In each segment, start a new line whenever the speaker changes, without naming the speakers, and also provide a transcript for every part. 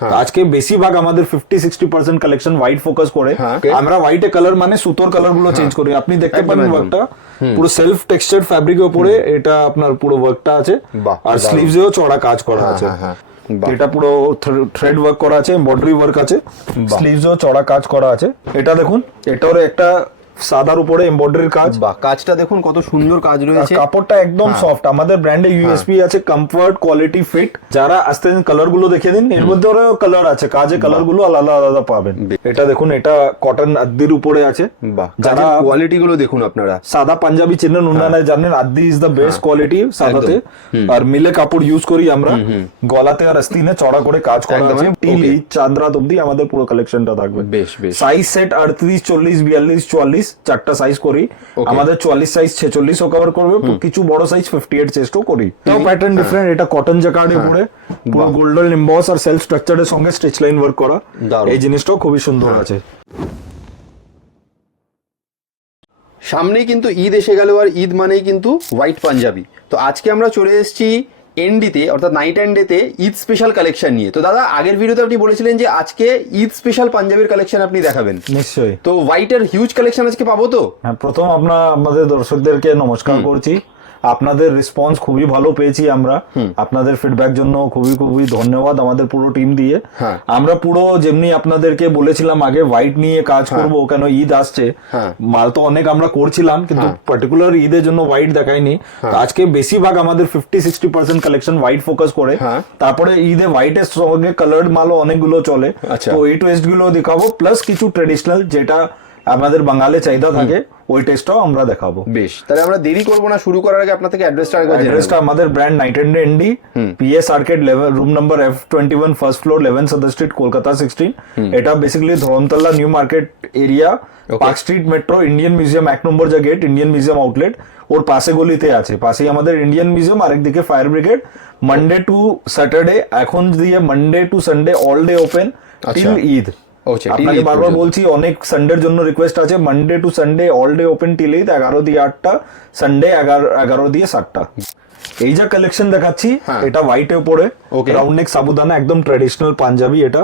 তো আজকে বেশিরভাগ আমাদের fifty sixty percent collection white focus করে।
হ্যাঁ।
আমরা হোয়াইটে কালার মানে সুতোর কালারগুলো চেঞ্জ করি। আপনি দেখতে পারেন ওয়ার্কটা পুরো সেলফ টেক্সচার ফ্যাব্রিকের উপরে এটা আপনার পুরো ওয়ার্কটা আছে। আর। স্লিভসেও চড়া কাজ করা
হ্যাঁ,
আছে।
হ্যাঁ, হ্যাঁ।
এটা পুরো থ্রেড ওয়ার্ক করা আছে এমব্রয়ডারি ওয়ার্ক আছে। স্লিভসেও চড়া কাজ করা আছে। এটা দেখুন এটার একটা সাদার উপরে এমব্রয়ডারির কাজ।
বা কাজটা দেখুন কত সুন্দর কাজ রয়েছে।
কাপড়টা একদম সফট আমাদের ব্র্যান্ডে ইউএসপি আছে কমফর্ট কোয়ালিটি ফিট যারা আসতে কালারগুলো দেখে দিন এর মধ্যে ওরা কালার আছে। কাজে কালারগুলো আলাদা আলাদা পাবেন। এটা দেখুন এটা কটন আদ্দির উপরে আছে। যারা
কোয়ালিটি গুলো দেখুন আপনারা।
সাদা পাঞ্জাবি চেনেন উন্নয়ন জানেন আদ্দি ইজ দ্য বেস্ট কোয়ালিটি সাদাতে। আর মিলে কাপড় ইউজ করি আমরা। গলাতে আর আস্তিনে চড়া করে কাজ করা আছে। টিলি চাঁদরাত অব্দি আমাদের পুরো কালেকশনটা থাকবে।
বেশ বেশ।
সাইজ সেট আটত্রিশ চল্লিশ বিয়াল্লিশ চুয়াল্লিশ। চারটা সাইজ করি। আমাদের চুয়াল্লিশ সাইজ ছেচল্লিশও কভার করবে। কিছু বড় সাইজ ফিফটি এইট চেস্টও করি। তো প্যাটার্ন ডিফারেন্ট এটা কটন জ্যাকার্ড উপরে পুরো। গোল্ডেন আর সেলফ স্ট্রাকচারের সঙ্গে স্টিচ লাইন ওয়ার্ক করা। এই জিনিসটাও খুবই সুন্দর আছে।
সামনেই কিন্তু ঈদ এসে গেল আর ঈদ মানেই কিন্তু হোয়াইট পাঞ্জাবি। তো আজকে আমরা চলে এসেছি এনডিতে অর্থাৎ নাইট অ্যান্ড ডেতে ঈদ স্পেশাল কালেকশন নিয়ে। তো দাদা আগের ভিডিওতে আপনি বলেছিলেন যে আজকে ঈদ স্পেশাল পাঞ্জাবের কালেকশন আপনি দেখাবেন।
নিশ্চয়ই।
তো হোয়াইটের হিউজ কালেকশন আজকে পাবো তো?
হ্যাঁ প্রথম আপনার আমাদের দর্শকদেরকে নমস্কার করছি। আপনাদের রেসপন্স খুবই ভালো পেয়েছি আমরা। আপনাদের ফিডব্যাক জন্য খুবই খুবই ধন্যবাদ আমাদের পুরো টিম দিয়ে।
হ্যাঁ।
আমরা পুরো যেমনি আপনাদেরকে বলেছিলাম আগে হোয়াইট নিয়ে কাজ করব কেন ঈদ আসছে।
হ্যাঁ।
মাল তো অনেক আমরা করছিলাম কিন্তু পার্টিকুলার ঈদের জন্য হোয়াইট দেখাইনি। তো আজকে বেশিরভাগ আমাদের fifty sixty percent collection white focus করে।
হ্যাঁ।
তারপরে ঈদে হোয়াইটের সঙ্গে কালার্ড মালও অনেকগুলো চলে।
আচ্ছা।
তো এই টেস্টগুলো দেখাবো প্লাস কিছু ট্রেডিশনাল যেটা আমাদের বাঙালি চাহিদা থাকে। ওই টেস্টটাও আমরা দেখাবো।
বেশ তাহলে আমরা দেরি করব না শুরু করার আগে আপনার থেকে অ্যাড্রেসটা জেনে
অ্যাড্রেসটা আমাদের brand night and ND PS arcade room number F twenty one first floor eleven Sudder street Kolkata sixteen এটা basically Dharmatala new market area park street metro Indian museum এক নম্বর যা গেট ইন্ডিয়ান মিউজিয়াম আউটলেট ওর পাশে গলিতে আছে। পাশেই আমাদের ইন্ডিয়ান মিউজিয়াম আরেকদিকে fire brigade Monday to Saturday এখন দিয়ে Monday to Sunday all day open till Eid আপনাকে বারবার বলছি অনেক সানডের জন্য রিকোয়েস্ট আছে। Monday to Sunday all day open till eight এগারো দিয়ে আটটা সানডে এগারো এগারো দিয়ে সাতটা। এই যা কালেকশন দেখাচ্ছি
হ্যাঁ।
এটা হোয়াইটে
Okay.
রাউন্ড নেক সাবুদানা একদম ট্র্যাডিশনাল পাঞ্জাবি এটা।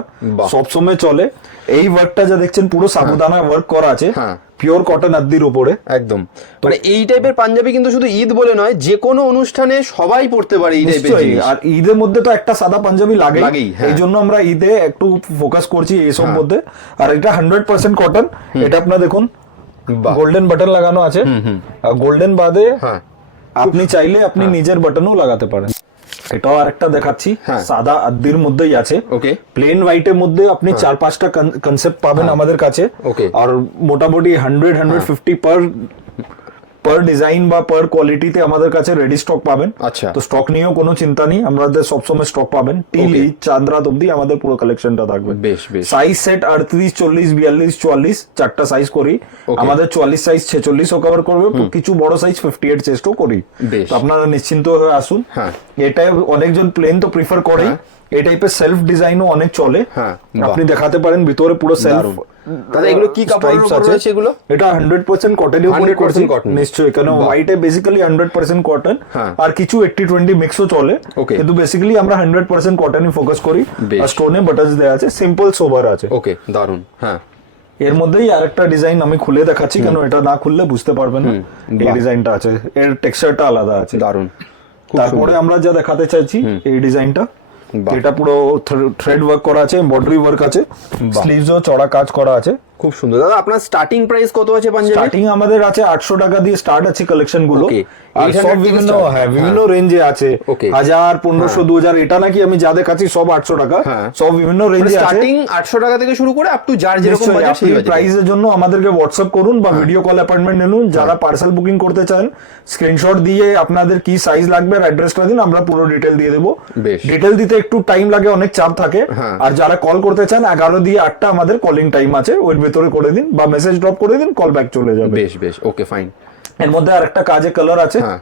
সবসময় চলে। এই ওয়ার্কটা যা দেখছেন পুরো সাবুদানা ওয়ার্ক করা আছে
হ্যাঁ।
পিওর কটন আদ্দির উপরে।
একদম। মানে এই টাইপের পাঞ্জাবি কিন্তু শুধু ঈদ বলে নয় যে কোনো অনুষ্ঠানে সবাই পড়তে পারে এই টাইপের
আর ঈদের মধ্যে তো একটা সাদা পাঞ্জাবি লাগে
হ্যাঁ।
এই জন্য আমরা ঈদে একটু ফোকাস করছি এইসব মধ্যে। আর এটা হান্ড্রেড পার্সেন্ট কটন এটা আপনার দেখুন। গোল্ডেন বাটন লাগানো আছে। আর গোল্ডেন বাদে
হ্যাঁ।
আপনি চাইলে আপনি নিজের বাটনও লাগাতে পারেন। এটাও আরেকটা দেখাচ্ছি।
হ্যাঁ।
সাদা আদ্দির মধ্যেই আছে।
ওকে
প্লেন হোয়াইটের মধ্যে আপনি চার পাঁচটা কনসেপ্ট পাবেন আমাদের কাছে।
ওকে
আর মোটামুটি hundred hundred fifty per per design বা পার কোয়ালিটিতে আমাদের কাছে রেডি স্টক পাবেন।
আচ্ছা।
তো স্টক নিয়েও কোনো চিন্তা নেই আমাদের সবসময় স্টক পাবেন। টিলি. চাঁদরাত অব্দি আমাদের পুরো কালেকশনটা থাকবে।
বেশ বেশ।
সাইজ সেট আটত্রিশ চল্লিশ বিয়াল্লিশ চুয়াল্লিশ চারটা সাইজ করি। আমাদের চুয়াল্লিশ সাইজ ছেচল্লিশও কভার করবে কিছু বড় সাইজ ফিফটি এইট চেস্টও করি তো আপনারা নিশ্চিন্ত হয়ে আসুন।
হ্যাঁ।
এটা অনেকজন প্লেন তো প্রিফার করে এই টাইপের সেলফ ডিজাইনও অনেক চলে।
হ্যাঁ,
আপনি দেখাতে পারেন ভিতরে পুরো সেলফ।
দাদা, এগুলো কি কাপড়ের উপর? রয়েছে এগুলো?
এটা হান্ড্রেড পার্সেন্ট কটনের উপরে
100%
করছি নিশ্চয়ই কারণ হোয়াইটে বেসিক্যালি হান্ড্রেড পার্সেন্ট কটন। আর কিছু এইটটি টোয়েন্টি মিক্সও চলে. কিন্তু বেসিক্যালি আমরা হান্ড্রেড পার্সেন্ট কটনই ফোকাস করি। আর স্টোনে বাটার্স দেওয়া আছে সিম্পল সোবার আছে।
ওকে দারুণ হ্যাঁ।
এর মধ্যেই আরেকটা ডিজাইন আমি খুলে দেখাচ্ছি কেন এটা না খুললে বুঝতে পারবেন না। এই। ডিজাইনটা আছে এর টেক্সচারটা আলাদা আছে।
দারুণ
তারপরে আমরা যা দেখাতে চাইছি এই ডিজাইনটা। এটা পুরো থ্রেড ওয়ার্ক করা আছে এমব্রয়ডারি ওয়ার্ক আছে স্লিভসও চড়া কাজ করা আছে।
খুব সুন্দর। দাদা আপনার স্টার্টিং প্রাইস কত আছে পাঞ্জাবি?
স্টার্টিং আমাদের আছে আটশো টাকা দিয়ে স্টার্ট আছে
কালেকশনগুলো.
আর সব বিভিন্ন হ্যাঁ বিভিন্ন
হ্যাঁ।
রেঞ্জে আছে।
Okay.
হাজার পনেরোশো দু হাজার এটা নাকি আমি যা দেখাচ্ছি সব আটশো টাকা।
হ্যাঁ।
সব বিভিন্ন রেঞ্জে আছে।
স্টার্টিং আটশো টাকা থেকে শুরু করে আপ টু যার যেরকম বাজেট সেই
প্রাইসের জন্য আমাদেরকে হোয়াটসঅ্যাপ করুন বা ভিডিও কল অ্যাপয়েন্টমেন্ট নিন। যারা পার্সেল বুকিং করতে চান স্ক্রিনশট দিয়ে আপনাদের কি সাইজ লাগবে আর অ্যাড্রেসটা দিন আমরা পুরো ডিটেল দিয়ে দেবো। ডিটেল দিতে একটু টাইম লাগে অনেক চাপ থাকে।
হ্যাঁ।
আর যারা কল করতে চান এগারো দিয়ে আটটা আমাদের কলিং টাইম আছে। ওর ভেতরে করে দিন বা মেসেজ ড্রপ করে দিন কল ব্যাক চলে যাবে।
বেশ বেশ ওকে ফাইন
এর মধ্যে আরেকটা কাজে কালার আছে।
হ্যাঁ।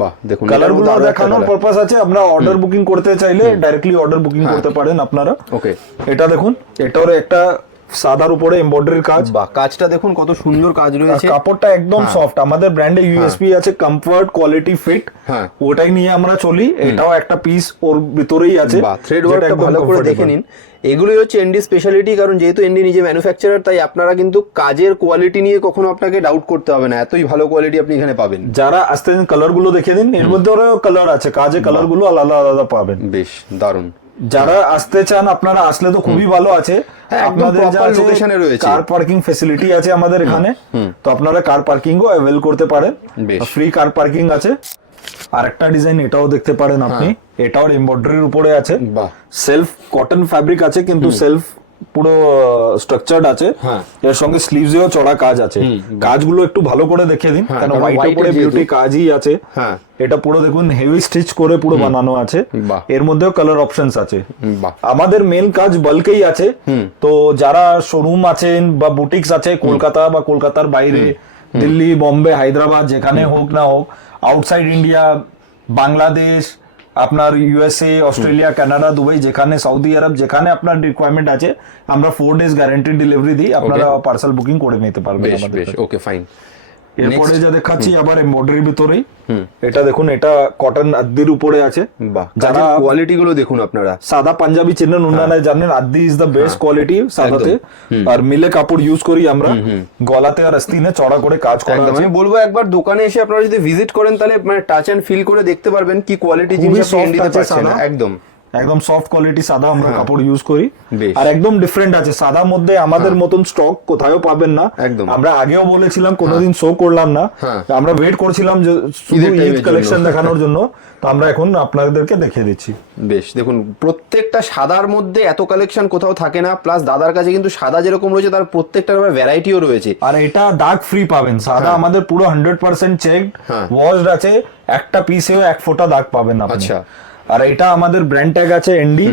বাহ দেখুন
কালারগুলো
মধ্যে আরও একটা
দেখানোর পারপাস আছে আপনারা অর্ডার বুকিং করতে চাইলে ডাইরেক্টলি অর্ডার বুকিং করতে পারেন আপনারা।
ওকে
এটা দেখুন এটার একটা সাদার উপরে এমব্রয়ডারির কাজ।
বা কাজটা দেখুন কত সুন্দর কাজ রয়েছে।
কাপড়টা একদম সফট আমাদের ব্র্যান্ডে ইউএসপি আছে কমফর্ট কোয়ালিটি ফিট
হ্যাঁ।
ওটাই নিয়ে আমরা চলি। এটাও একটা পিস ওর ভিতরেই আছে।
থ্রেড ওয়ার্কটা ভালো করে দেখে নিন। এগুলোই হচ্ছে এনডি স্পেশালিটি কারণ যেহেতু এনডি নিজে ম্যানুফ্যাকচারার তাই আপনারা কিন্তু কাজের কোয়ালিটি নিয়ে কখনো আপনাকে ডাউট করতে হবে না। এতই ভালো কোয়ালিটি আপনি এখানে পাবেন।
যারা আসতে কালারগুলো দেখে দিন এর মধ্যে ওরা কালার আছে। কাজে কালারগুলো আলাদা আলাদা পাবেন।
বেশ দারুণ।
যারা আসতে চান আপনারা আসলে তো খুবই ভালো আছে।
আপনাদের একদম proper রয়েছে।
কার পার্কিং ফেসিলিটি আছে আমাদের এখানে। তো আপনারা কার পার্কিং ও অ্যাভেল করতে পারেন। ফ্রি কার পার্কিং আছে। আরেকটা ডিজাইন এটাও দেখতে পারেন আপনি।
হ্যাঁ।
এটাও এমব্রয়ডারির উপরে আছে। সেলফ কটন ফ্যাব্রিক আছে কিন্তু সেলফ পুরো স্ট্রাকচার্ড আছে।
হ্যাঁ।
এর সঙ্গে স্লিভসেও চড়া কাজ আছে। কাজগুলো একটু ভালো করে দেখে দিন
হ্যাঁ,
কারণ হোয়াইট উপরে বিউটি কাজই আছে
হ্যাঁ।
এটা পুরো দেখুন হেভি স্টিচ করে পুরো বানানো আছে। এর মধ্যেও কালার অপশনস আছে। আমাদের মেন কাজ বাল্কেই আছে। তো যারা শোরুম আছেন বা বুটিক্স আছে কলকাতা বা কলকাতার বাইরে দিল্লি বোম্বে হায়দ্রাবাদ যেখানে হোক না হোক আউটসাইড ইন্ডিয়া বাংলাদেশ আপনার ইউএসএ অস্ট্রেলিয়া কানাডা দুবাই যেখানে সৌদি আরব যেখানে আপনার রিকোয়ারমেন্ট আছে আমরা ফোর ডেজ গ্যারান্টি ডেলিভারি দিই আপনারা পার্সেল বুকিং করে নিতে পারবেন আমাদের
ওকে ফাইন
এরপরে যা দেখাচ্ছি আবার এমব্রয়ডারির ভিতরেই। এটা দেখুন এটা কটন আদ্দির উপরে আছে। যারা
কোয়ালিটি গুলো দেখুন আপনারা।
সাদা পাঞ্জাবি চেনেন উন্নয়নে জানেন আদি ইজ দ্য বেস্ট কোয়ালিটি সাদাতে। আর মিলে কাপড় ইউজ করি আমরা। গলাতে আর আস্তিনে চড়া করে কাজ করা আছে।
আমি বলব একবার দোকানে এসে আপনারা যদি ভিজিট করেন তাহলে মানে টাচ এন্ড ফিল করে দেখতে পারবেন কি কোয়ালিটি জিনিস আপনি। একদম।
একদম সফট কোয়ালিটি সাদা আমরা কাপড় ইউজ করি। আর একদম ডিফারেন্ট আছে। সাদার মধ্যে আমাদের মতন স্টক কোথাও পাবেন না।
একদম।
আমরা আগেও বলেছিলাম কোনোদিন শো করলাম না।
হ্যাঁ।
আমরা ওয়েট করছিলাম যে শুধু ঈদ কালেকশন দেখানোর জন্য। তো আমরা এখন আপনাদেরকে দেখিয়ে দিচ্ছি।
বেশ দেখুন প্রত্যেকটা সাদার মধ্যে এত কালেকশন কোথাও থাকে না। প্লাস দাদার কাছে কিন্তু সাদা যেরকম রয়েছে তার প্রত্যেকটার ভ্যারাইটিও রয়েছে।
আর এটা দাগ ফ্রি পাবেন। সাদা আমাদের পুরো হান্ড্রেড পার্সেন্ট
হ্যাঁ।
ওয়াশড আছে একটা পিসেও এক ফোঁটা দাগ পাবেন আপনি।
আচ্ছা।
আর এটা আমাদের ব্র্যান্ড ট্যাগ আছে এনডি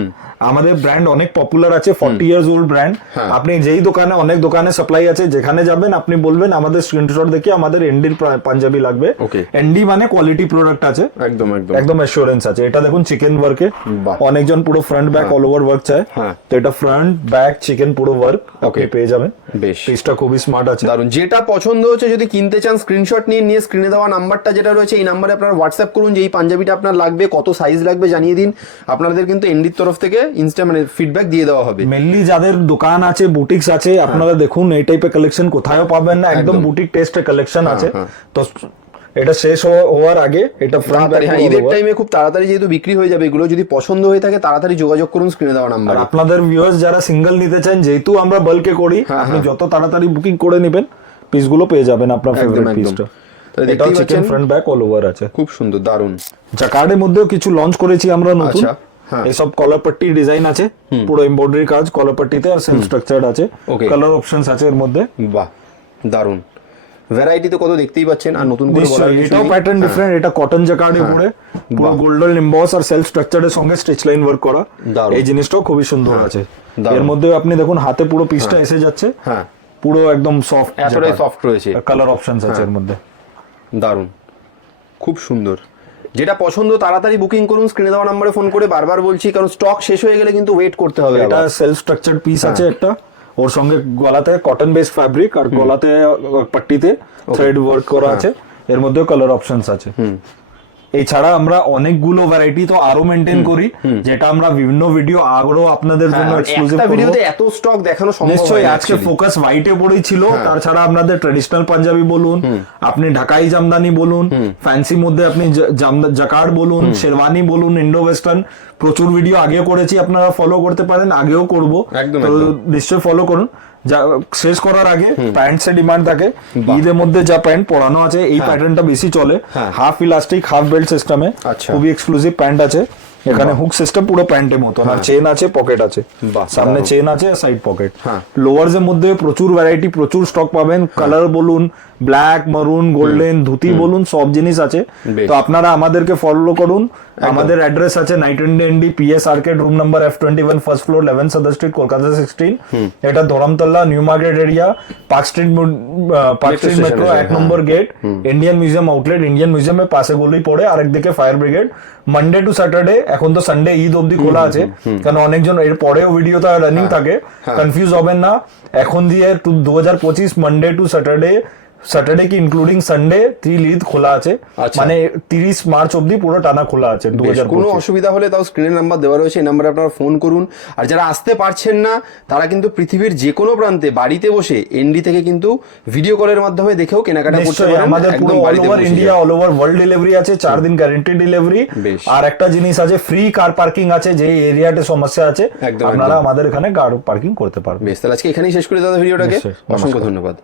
আমাদের ব্র্যান্ড অনেক পপুলার আছে ফর্টি ইয়ার্স ওল্ড ব্র্যান্ড। আপনি যেই দোকানে অনেক দোকানে সাপ্লাই আছে যেখানে যাবেন আপনি বলবেন আমাদের স্ক্রিনশট দেখে আমাদের এনডির পাঞ্জাবি লাগবে. এনডি মানে কোয়ালিটি প্রোডাক্ট আছে।
একদম একদম।
একদম অ্যাসুরেন্স আছে। এটা দেখুন চিকেন ওয়ার্কে। অনেকজন পুরো front back all over work চায়।
হ্যাঁ।
তো এটা ফ্রন্ট ব্যাক চিকেন পুরো ওয়ার্ক আপনি
Okay.
পেয়ে যাবেন।
বেশ।
পেজটা খুবই স্মার্ট আছে।
দারুণ যেটা পছন্দ হচ্ছে যদি কিনতে চান স্ক্রিনশট নিয়ে নিয়ে স্ক্রিনে দেওয়া নাম্বারটা যেটা রয়েছে এই নাম্বারে আপনার হোয়াটসঅ্যাপ করুন যে এই পাঞ্জাবিটা আপনার লাগবে কত সাইজ লাগবে জানিয়ে দিন। আপনাদের কিন্তু এনডির তরফ থেকে ইনস্টা মানে ফিডব্যাক দিয়ে দেওয়া হবে।
মেনলি যাদের দোকান আছে বুটিক্স আছে আপনারা দেখুন এই টাইপের কালেকশন কোথায়ও পাবেন না। একদম বুটিক টেস্টের কালেকশন আছে।
হ্যাঁ।
তো এটা শেষ হওয়া- হওয়ার আগে এটা ফ্রন্ট
তাড়াতাড়ি হ্যাঁ ঈদের টাইমে খুব তাড়াতাড়ি যেহেতু বিক্রি হয়ে যাবে এগুলো যদি পছন্দ হয়ে থাকে তাড়াতাড়ি যোগাযোগ করুন স্ক্রিনে দেওয়া নাম্বার
আর আপনাদের ভিউয়ার্স যারা সিঙ্গেল নিতে চান যেহেতু আমরা বাল্কে করি
হ্যাঁ,
আপনি যত তাড়াতাড়ি বুকিং করে নেবেন পিসগুলো পেয়ে যাবেন আপনার ফেভারিট। পিসটা এটাও chikan front back all over আছে।
খুব সুন্দর দারুণ
জাকার্ডের মধ্যেও কিছু লঞ্চ করেছি আমরা নতুন।
আচ্ছা, হ্যাঁ।
এসব কলার পাট্টি ডিজাইন আছে। পুরো এমব্রয়ডারি কাজ কলার পাট্টিতে আর সেলফ স্ট্রাকচার্ড আছে। কালার অপশনস আছে এর মধ্যে।
বাহ দারুণ ভ্যারাইটি তো কত দেখতেই পাচ্ছেন আর নতুন করে
এটাও প্যাটার্ন ডিফারেন্ট এটা কটন জ্যাকার্ড উপরে পুরো
বাহ।
গোল্ডেন এমবস আর সেলফ স্ট্রাকচারের সঙ্গে স্টিচ লাইন ওয়ার্ক করা। এই জিনিসটাও খুবই সুন্দর আছে। এর মধ্যে আপনি দেখুন হাতে পুরো পিসটা এসে যাচ্ছে।
হ্যাঁ।
পুরো একদম সফট
এতটাই সফট রয়েছে।
কালার অপশনস আছে
হ্যাঁ।
এর মধ্যে।
দারুণ খুব সুন্দর। যেটা পছন্দ তাড়াতাড়ি বুকিং করুন স্ক্রিনে দেওয়া নম্বরে ফোন করে বারবার বলছি কারণ স্টক শেষ হয়ে গেলে কিন্তু ওয়েট করতে হবে
এটা সেলফ স্ট্রাকচার্ড পিস আছে একটা। ওর সঙ্গে গলাতে কটন বেস ফ্যাব্রিক আর গলাতে পট্টিতে থ্রেড ওয়ার্ক করা আছে। এর মধ্যেও কালার অপশনস আছে। এছাড়া আমরা অনেকগুলো ভ্যারাইটি তো আরও মেনটেন করি যেটা আমরা বিভিন্ন ভিডিও আরও আপনাদের জন্য
হ্যাঁ,
এক্সক্লুসিভ
ভিডিওতে এত স্টক দেখানো সম্ভব
নিশ্চয়ই
হয়
আজকে ফোকাস হোয়াইটে পড়েই ছিল
হ্যাঁ।
তাছাড়া আপনাদের ট্রেডিশনাল পাঞ্জাবি বলুন আপনি ঢাকাই জামদানি বলুন ফ্যান্সি মধ্যে আপনি জাকার্ড বলুন শেরওয়ানি বলুন ইন্ডো ওয়েস্টার্ন প্রচুর ভিডিও আগে করেছি আপনারা ফলো করতে পারেন আগেও করব। তো নিশ্চয়ই ফলো করুন। যা শেষ করার আগে প্যান্টস এর ডিমান্ড থাকে। ঈদের মধ্যে যা প্যান্ট পরানো আছে এই প্যাটার্নটা বেশি চলে। হাফ ইলাস্টিক হাফ বেল্ট সিস্টেমে। খুবই এক্সক্লুসিভ প্যান্ট আছে। এখানে হুক সিস্টেম পুরো প্যান্টের মতন আর চেন আছে পকেট আছে। সামনে চেন আছে সাইড পকেট
হ্যাঁ।
লোয়ার্স এর মধ্যে প্রচুর ভ্যারাইটি প্রচুর স্টক পাবেন। কালার বলুন ব্ল্যাক মারুন গোল্ডেন ধুতি বলুন সব জিনিস আছে। তো আপনারা আমাদেরকে ফলো করুন। আমাদের অ্যাড্রেস আছে night ND PS arcade room number F twenty one first floor eleven Sudder street Kolkata sixteen এটা Dharmatala new market area park street park street metro এক
হ্যাঁ।
নম্বর gate Indian museum outlet Indian মিউজিয়ামের পাশে গলি পড়ে আরেকদিকে fire brigade Monday to Saturday এখন তো সানডে ঈদ অবধি খোলা আছে। কারণ অনেকজন এর পরেও ভিডিও তো রানিং থাকে। কনফিউজ হবেন না। এখন দিয়ে দু হাজার পঁচিশ মানডে টু স্যাটারডে স্যাটারডে কি ইনক্লুডিং সানডে ঈদ খোলা আছে।
আচ্ছা।
মানে তিরিশ মার্চ অব্দি পুরো টানা খোলা আছে দু হাজার
কোনো অসুবিধা হলে তাও স্ক্রিনের নাম্বার দেওয়া রয়েছে এই নাম্বারে আপনারা ফোন করুন। আর যারা আসতে পারছেন না তারা কিন্তু পৃথিবীর যে কোনো প্রান্তে বাড়িতে বসে এনডি থেকে কিন্তু ভিডিও কলের মাধ্যমে দেখেও কেনাকাটা করতে পারেন
আমাদের পুরো অল
বাড়িতে
over India all over world delivery আছে চার দিন গ্যারেন্টি ডেলিভারি আর একটা জিনিস আছে ফ্রি কার পার্কিং আছে যে এরিয়াতে সমস্যা আছে আপনারা আমাদের এখানে কার পার্কিং করতে পারবেন।
বেশ তাহলে আজকে এখানেই শেষ করে দাদা ভিডিওটাকে অসংখ্য ধন্যবাদ।